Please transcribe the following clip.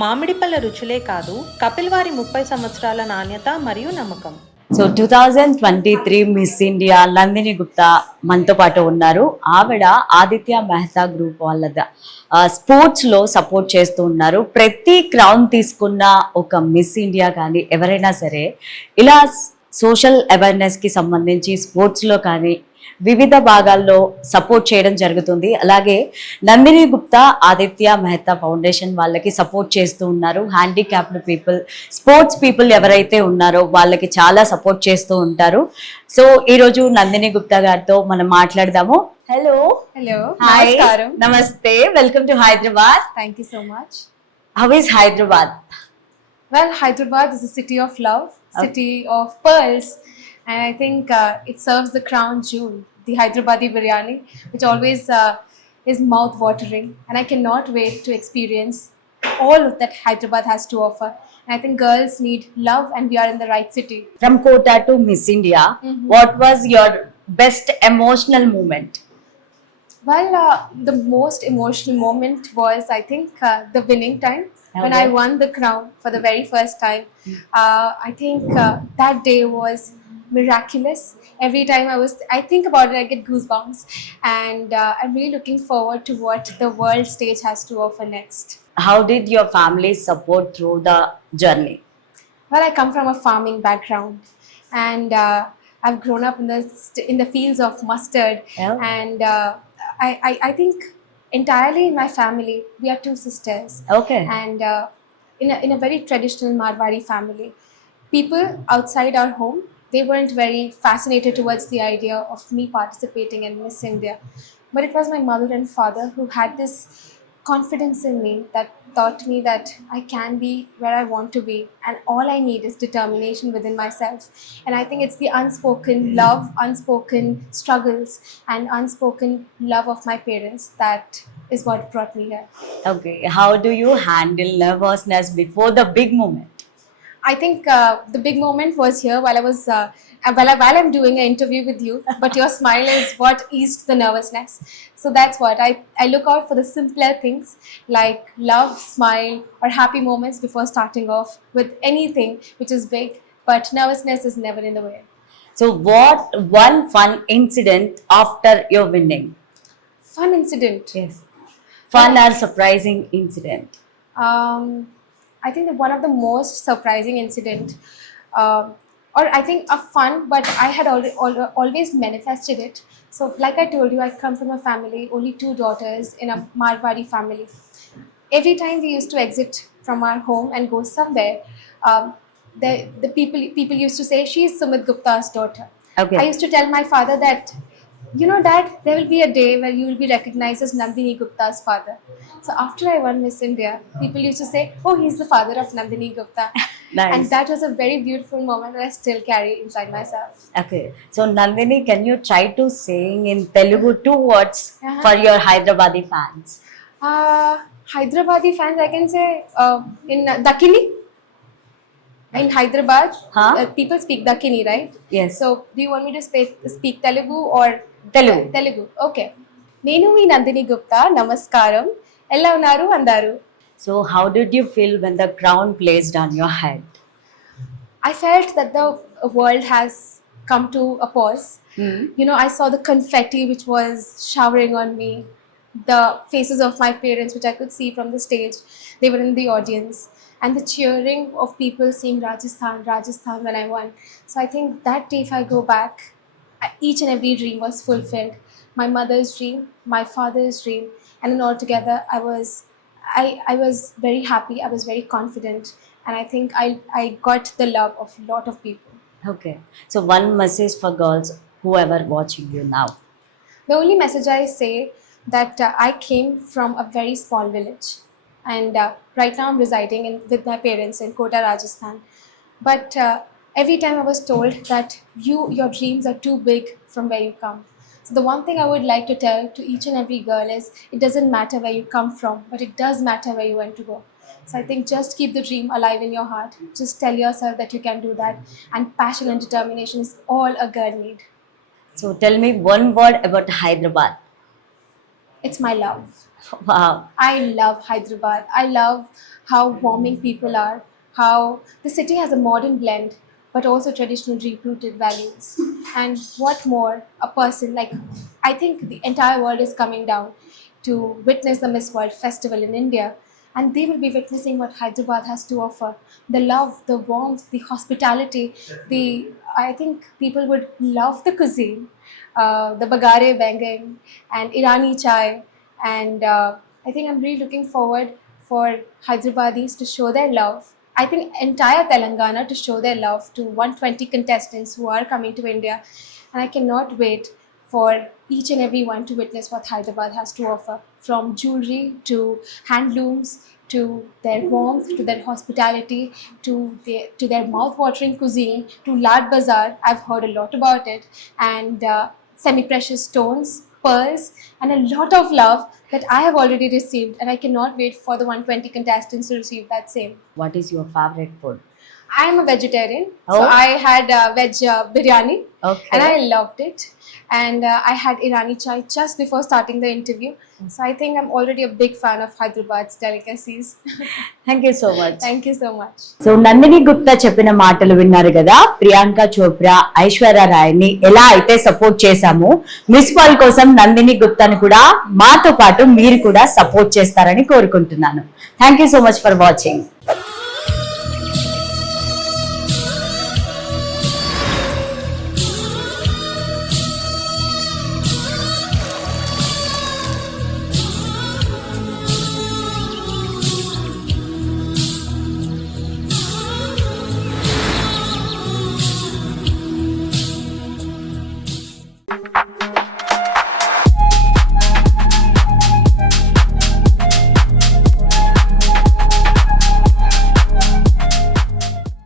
మామిడి పళ్ళ రుచులే కాదు, కపిల్ వారి 30 సంవత్సరాల నాణ్యత మరియు నమ్మకం. So 2023 miss India Nandini Gupta మనతో పాటు ఉన్నారు. ఆవిడ ఆదిత్య మెహతా గ్రూప్ వాళ్ళ స్పోర్ట్స్లో సపోర్ట్ చేస్తూ ఉన్నారు. ప్రతి క్రౌన్ తీసుకున్న ఒక మిస్ ఇండియా కానీ ఎవరైనా సరే ఇలా సోషల్ అవేర్నెస్కి సంబంధించి స్పోర్ట్స్లో కానీ వివిధ భాగాల్లో సపోర్ట్ చేయడం జరుగుతుంది. అలాగే నందిని గుప్తా ఆదిత్య మెహతా ఫౌండేషన్ వాళ్ళకి సపోర్ట్ చేస్తూ ఉన్నారు. హ్యాండిక్యాప్డ్ పీపుల్, స్పోర్ట్స్ పీపుల్ ఎవరైతే ఉన్నారో వాళ్ళకి చాలా సపోర్ట్ చేస్తూ ఉంటారు. సో ఈరోజు నందిని గుప్తా గారితో మనం మాట్లాడదాము. హలో. Hello. హాయ్. Namaskaram. నమస్తే. Welcome to Hyderabad. Thank you so much. How is Hyderabad? Well, Hyderabad is a city of love, city of pearls, and I think it serves the crown jewel, the Hyderabadi biryani, which always is mouth-watering, and I cannot wait to experience all that Hyderabad has to offer. And I think girls need love, and we are in the right city. From Kota to Miss India, what was your best emotional moment? Well, the most emotional moment was, I think, the winning time when Okay. I won the crown for the very first time. I think that day was miraculous. Every time I think about it, I get goosebumps, and I'm really looking forward to what the world stage has to offer next. How did your family support through the journey? Well, I come from a farming background, and I've grown up in the fields of mustard, Yeah. and I think entirely in my family we are two sisters, Okay. and in a very traditional Marwari family, people outside our home, they weren't very fascinated towards the idea of me participating in Miss India, but it was my mother and father who had this confidence in me that taught me that I can be where I want to be, and all I need is determination within myself. And I think it's the unspoken love, unspoken struggles, and unspoken love of my parents that is what brought me here. Okay. How do you handle nervousness before the big moment? I think the big moment was here while I was while I'm doing an interview with you, but your smile is what eased the nervousness. So that's what I look out for, the simpler things like love, smile, or happy moments before starting off with anything which is big. But nervousness is never in the way. So, what one fun incident after your winning? Fun incident. Yes. Fun or surprising incident? I think that one of the most surprising incident, or I think a fun, but I had always manifested it. So, like I told you, I come from a family, only 2 daughters in a Marwari family. Every time we used to exit from our home and go somewhere, the people used to say, "She's Sumit Gupta's daughter." Okay. I used to tell my father that, you know, Dad, there will be a day where you will be recognized as Nandini Gupta's father. So after I won Miss India, people used to say, "Oh, he's the father of Nandini Gupta." Nice. And that was a very beautiful moment that I still carry inside myself. Okay. So, Nandini, can you try to sing in Telugu 2 words Uh-huh. for your Hyderabadi fans? Hyderabadi fans, I can say in Dakini. In Hyderabad, Huh? people speak Dakini, right? Yes. So, do you want me to speak Telugu or Telugu. Telugu. Okay. నేను మీ నందిని గుప్తా, నమస్కారం. ఎలా ఉన్నారు అందరూ? So, how did you feel when the crown placed on your head? I felt that the world has come to a pause. You know, I saw the confetti which was showering on me, the faces of my parents which I could see from the stage. They were in the audience, and the cheering of people saying Rajasthan, Rajasthan when I won. So I think that day, if I go back, each and every dream was fulfilled. My mother's dream, my father's dream, and then altogether I was very happy, I was very confident, and I think I got the love of a lot of people. Okay. So, one message for girls, whoever watching you now. The only message I say that I came from a very small village, and right now I'm residing with my parents in Kota, Rajasthan. But every time I was told that your dreams are too big from where you come. So the one thing I would like to tell to each and every girl is, it doesn't matter where you come from, but it does matter where you want to go. So I think just keep the dream alive in your heart. Just tell yourself that you can do that, and passion and determination is all a girl need. So, tell me one word about Hyderabad. It's my love. Wow. I love Hyderabad. I love how warming people are, how the city has a modern blend but also traditional deep-rooted values. And what more, a person like, I think the entire world is coming down to witness the Miss World Festival in India, and they will be witnessing what Hyderabad has to offer. The love, the warmth, the hospitality, I think people would love the cuisine, the bagare banging and Irani chai, and I think I'm really looking forward for Hyderabadis to show their love. I think entire Telangana to show their love to 120 contestants who are coming to India, and I cannot wait for each and every one to witness what Hyderabad has to offer, from jewelry to handlooms to their warmth, to their hospitality, to their mouth-watering cuisine, to Lad Bazaar. I've heard a lot about it, and semi-precious stones, pearls, and a lot of love that I have already received, and I cannot wait for the 120 contestants to receive that same. What is your favorite food? I am a vegetarian, so Oh. I had veg biryani, Okay. and I loved it. And I had Irani chai just before starting the interview. So I think I'm already a big fan of Hyderabad's delicacies. Thank you so much. Thank you so much. So Nandini Gupta చెప్పిన మాటలు విన్నారు కదా. ప్రియాంక చోప్రా, ఐశ్వర్య రాయ్ని ఎలా అయితే support చేశామో, miss world కోసం నందిని గుప్తాని కూడా మాతో పాటు మీరు కూడా సపోర్ట్ చేస్తారని కోరుకుంటున్నాను. Thank you so much for watching.